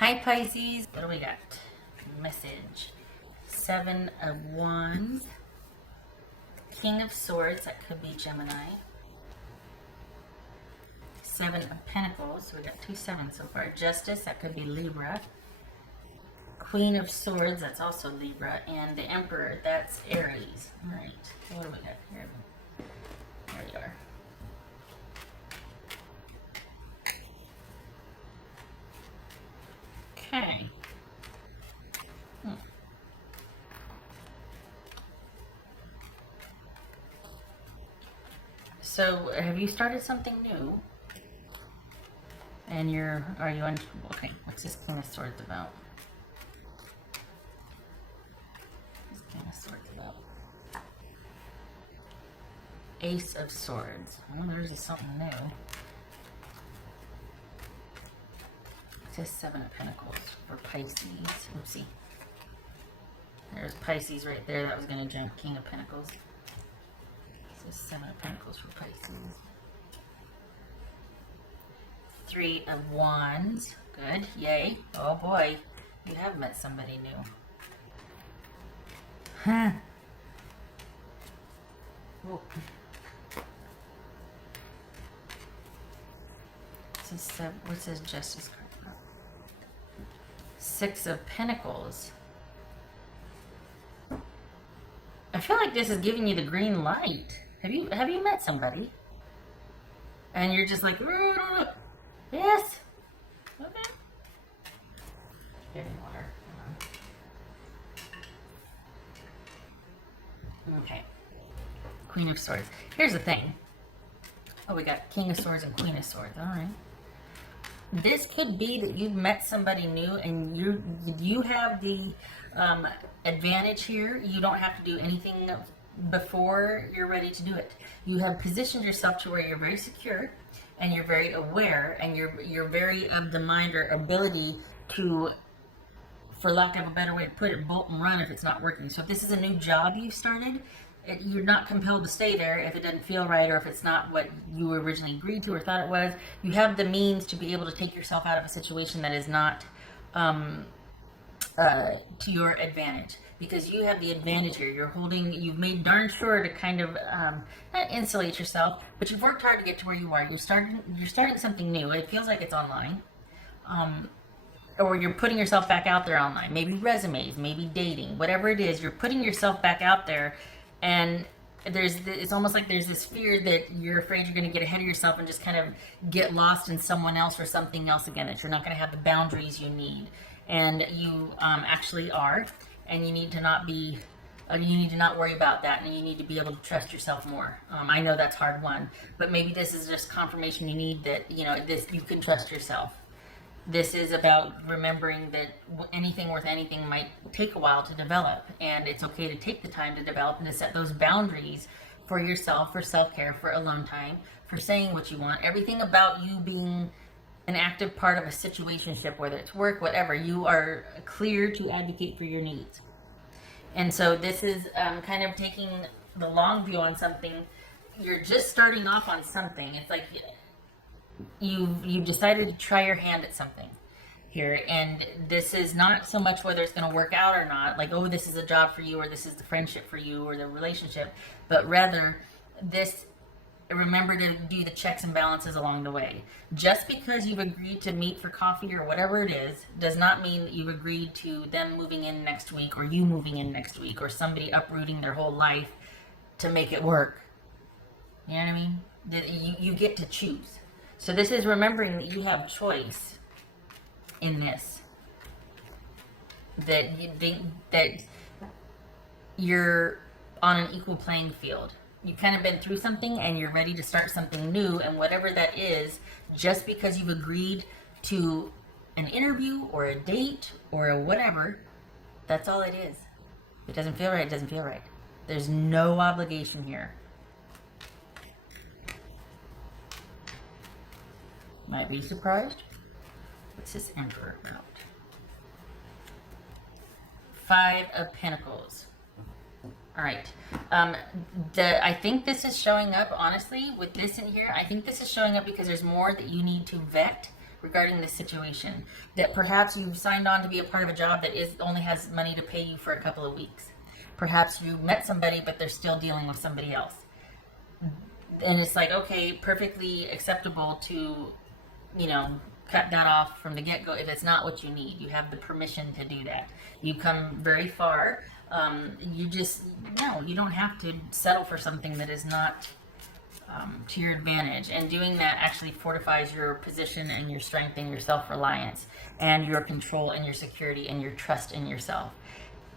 Hi Pisces, what do we got? Message. 7 of Wands. King of Swords, that could be Gemini. 7 of Pentacles, so we got 2 sevens so far. Justice, that could be Libra. Queen of Swords, that's also Libra. And the Emperor, that's Aries. Alright, so what do we got here? There we are. Okay. So, have you started something new? And are you okay, what's this King of Swords about? This King of Swords about? Ace of Swords. Oh, there's something new. It says 7 of Pentacles for Pisces. Oopsie. There's Pisces right there. That was going to jump King of Pentacles. It says 7 of Pentacles for Pisces. 3 of Wands. Good. Yay. Oh boy. You have met somebody new. Huh. Oh. What says Justice card? 6 of Pentacles. I feel like this is giving you the green light. Have you met somebody? And you're just like, yes. Okay. Getting water. Okay. Queen of Swords. Here's the thing. Oh, we got King of Swords and Queen of Swords. All right. This could be that you've met somebody new and you have the advantage here. You don't have to do anything before you're ready to do it. You have positioned yourself to where you're very secure and you're very aware and you're very of the mind or ability to, for lack of a better way to put it, bolt and run if it's not working. So if this is a new job you've started, you're not compelled to stay there if it doesn't feel right or if it's not what you originally agreed to or thought it was. You have the means to be able to take yourself out of a situation that is not to your advantage, because you have the advantage here. You've made darn sure to kind of not insulate yourself, but you've worked hard to get to where you are. You're starting something new. It feels like it's online. Or you're putting yourself back out there online. Maybe resumes, maybe dating, whatever it is, you're putting yourself back out there. And it's almost like there's this fear that you're afraid you're going to get ahead of yourself and just kind of get lost in someone else or something else again, that you're not going to have the boundaries you need. And you actually are, and you need to not worry about that, and you need to be able to trust yourself more. I know that's hard won, but maybe this is just confirmation you need that, you can trust yourself. This is about remembering that anything worth anything might take a while to develop, and it's okay to take the time to develop and to set those boundaries for yourself, for self-care, for alone time, for saying what you want. Everything about you being an active part of a situationship, whether it's work, whatever, you are clear to advocate for your needs. And so this is kind of taking the long view on something. You're just starting off on something. It's like you've decided to try your hand at something here, and this is not so much whether it's going to work out or not, like, oh, this is a job for you, or this is the friendship for you, or the relationship, but rather remember to do the checks and balances along the way. Just because you've agreed to meet for coffee or whatever it is does not mean that you've agreed to them moving in next week, or you moving in next week, or somebody uprooting their whole life to make it work. You know what I mean? That you get to choose. So this is remembering that you have choice in this. That you're on an equal playing field. You've kind of been through something and you're ready to start something new, and whatever that is, just because you've agreed to an interview or a date or a whatever, that's all it is. If it doesn't feel right, it doesn't feel right. There's no obligation here. Might be surprised. What's this Emperor about? 5 of Pentacles. All right. I think this is showing up, honestly, with this in here. I think this is showing up because there's more that you need to vet regarding this situation. That perhaps you've signed on to be a part of a job that only has money to pay you for a couple of weeks. Perhaps you met somebody, but they're still dealing with somebody else. And it's like, okay, perfectly acceptable to, cut that off from the get-go if it's not what you need. You have the permission to do that. You come very far. You don't have to settle for something that is not to your advantage. And doing that actually fortifies your position and your strength and your self-reliance and your control and your security and your trust in yourself.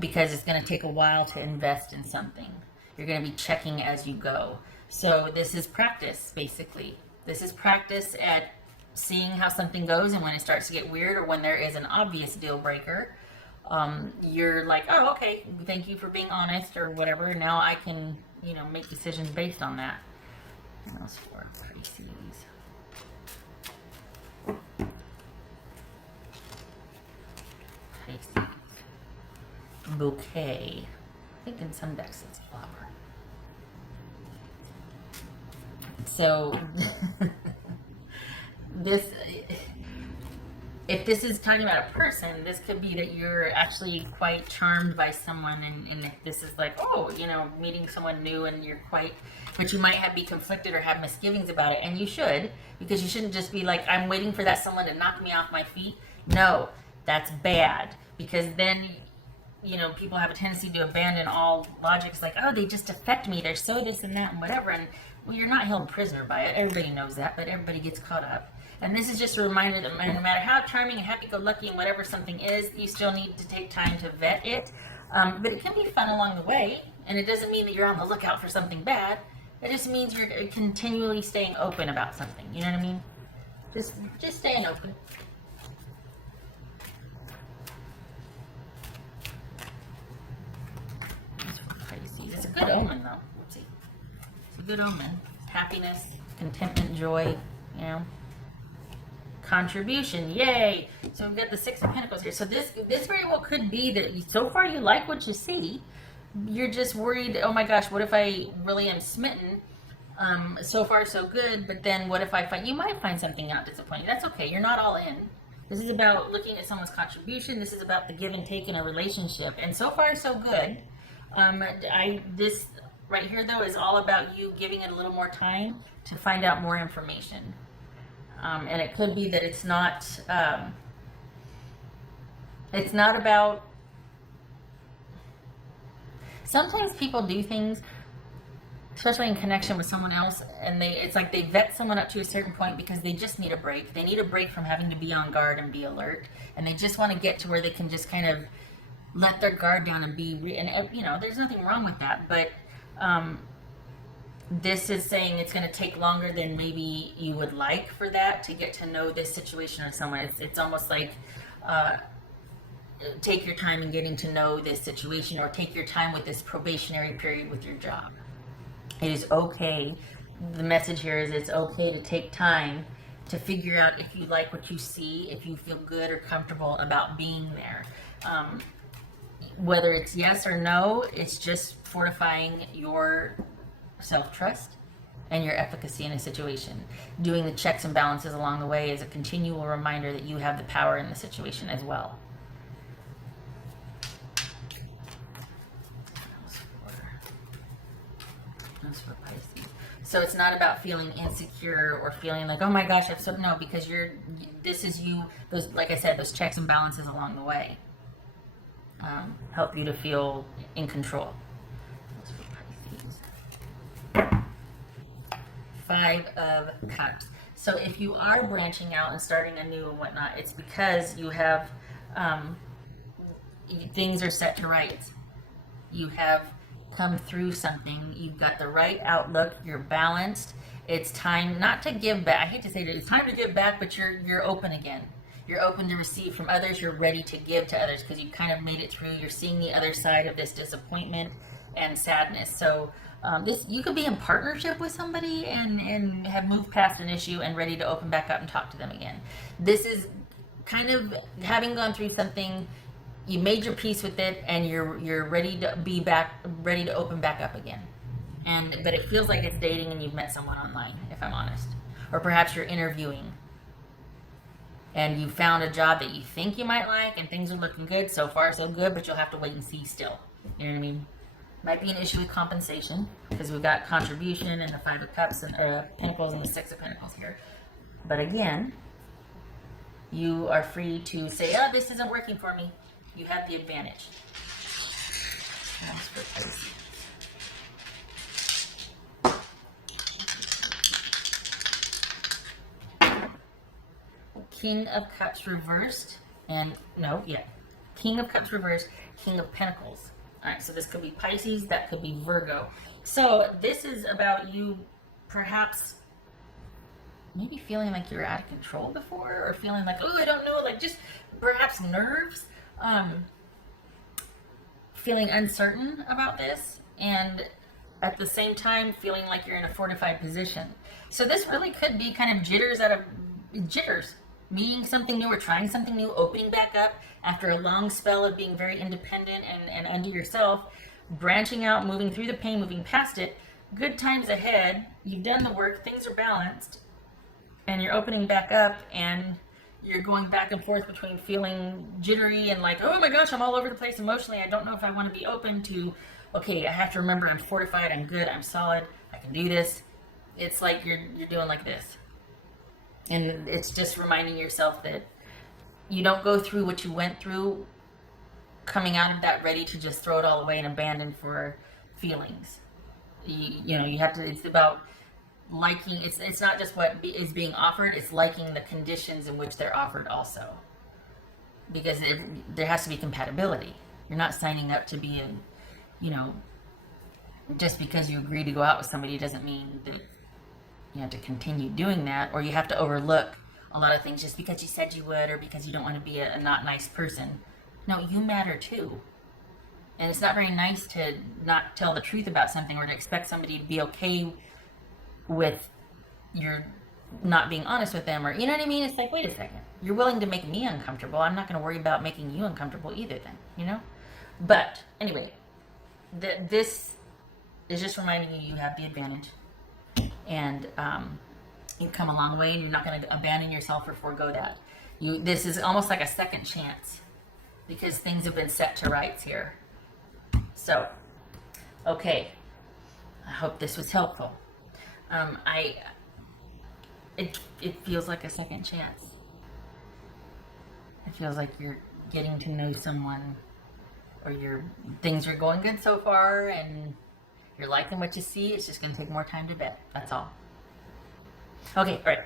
Because it's going to take a while to invest in something. You're going to be checking as you go. So this is practice, basically. This is practice at seeing how something goes, and when it starts to get weird or when there is an obvious deal breaker, you're like, oh, okay, thank you for being honest or whatever. Now I can, make decisions based on that. What else for Pisces? Pisces. Bouquet. I think in some decks it's flower. So if this is talking about a person, this could be that you're actually quite charmed by someone, and this is like, oh, meeting someone new, and but you might be conflicted or have misgivings about it, and you should, because you shouldn't just be like, I'm waiting for that someone to knock me off my feet. No, that's bad, because then people have a tendency to abandon all logic. It's like, oh, they just affect me. They're so this and that and whatever. And you're not held prisoner by it. Everybody knows that, but everybody gets caught up. And this is just a reminder that no matter how charming and happy-go-lucky and whatever something is, you still need to take time to vet it. But it can be fun along the way. And it doesn't mean that you're on the lookout for something bad. It just means you're continually staying open about something. You know what I mean? Just staying open. It's a good omen, though. Let's see. It's a good omen. Happiness, contentment, joy, contribution, yay. So we've got the Six of Pentacles here. So this very well could be that so far you like what you see. You're just worried, oh my gosh, what if I really am smitten? So far so good, but then what if you might find something not disappointing. That's okay. You're not all in. This is about looking at someone's contribution. This is about the give and take in a relationship. And so far so good. This right here, though, is all about you giving it a little more time to find out more information. And it could be that it's not about... Sometimes people do things, especially in connection with someone else, and it's like they vet someone up to a certain point because they just need a break. They need a break from having to be on guard and be alert. And they just want to get to where they can just kind of let their guard down and there's nothing wrong with that, but this is saying it's going to take longer than maybe you would like for that to get to know this situation or someone. It's almost like take your time in getting to know this situation, or take your time with this probationary period with your job. It is okay. The message here is it's okay to take time to figure out if you like what you see, if you feel good or comfortable about being there. Whether it's yes or no, it's just fortifying your self-trust and your efficacy in a situation. Doing the checks and balances along the way is a continual reminder that you have the power in the situation as well. That's for Pisces. So it's not about feeling insecure or feeling like, oh my gosh, no, because this is you, those, like I said, those checks and balances along the way. Help you to feel in control. Five of Cups. So if you are branching out and starting anew and whatnot, it's because you have things are set to rights. You have come through something. You've got the right outlook. You're balanced. It's time not to give back. I hate to say that it's time to give back, but you're open again. You're open to receive from others. You're ready to give to others because you kind of made it through. You're seeing the other side of this disappointment and sadness. So you could be in partnership with somebody and have moved past an issue and ready to open back up and talk to them again. This is kind of having gone through something. You made your peace with it, and you're ready to be back, ready to open back up again. But it feels like it's dating and you've met someone online, if I'm honest, or perhaps you're interviewing. and you found a job that you think you might like, and things are looking good. So far, so good, but you'll have to wait and see still. You know what I mean? Might be an issue with compensation, because we've got contribution and the Five of Cups and Pentacles and the Six of Pentacles here. But again, you are free to say, oh, this isn't working for me. You have the advantage. King of Cups reversed, and King of Cups reversed, King of Pentacles. All right, so this could be Pisces, that could be Virgo. So this is about you perhaps maybe feeling like you're out of control before, or feeling like, oh, I don't know, like just perhaps nerves, feeling uncertain about this, and at the same time feeling like you're in a fortified position. So this really could be kind of jitters, meeting something new or trying something new, opening back up after a long spell of being very independent and unto yourself, branching out, moving through the pain, moving past it. Good times ahead. You've done the work, things are balanced, and you're opening back up, and you're going back and forth between feeling jittery and like, oh my gosh, I'm all over the place emotionally. I don't know if I want to be open to, okay, I have to remember I'm fortified, I'm good, I'm solid, I can do this. It's like you're doing like this. And it's just reminding yourself that you don't go through what you went through coming out of that ready to just throw it all away and abandon for feelings. You know, you have to, it's about liking, it's not just what is being offered, it's liking the conditions in which they're offered also. Because there has to be compatibility. You're not signing up to be just because you agree to go out with somebody doesn't mean that you have to continue doing that, or you have to overlook a lot of things just because you said you would, or because you don't want to be a not nice person. No, you matter too. And it's not very nice to not tell the truth about something, or to expect somebody to be okay with your not being honest with them, or you know what I mean? It's like, wait a second, you're willing to make me uncomfortable, I'm not going to worry about making you uncomfortable either then, you know? But anyway, this is just reminding you have the advantage, and you've come a long way, and you're not going to abandon yourself or forego that. This is almost like a second chance, because things have been set to rights here. So, okay, I hope this was helpful. It feels like a second chance. It feels like you're getting to know someone, or things are going good so far, and you're liking what you see. It's just going to take more time to vet. That's all. Okay, all right.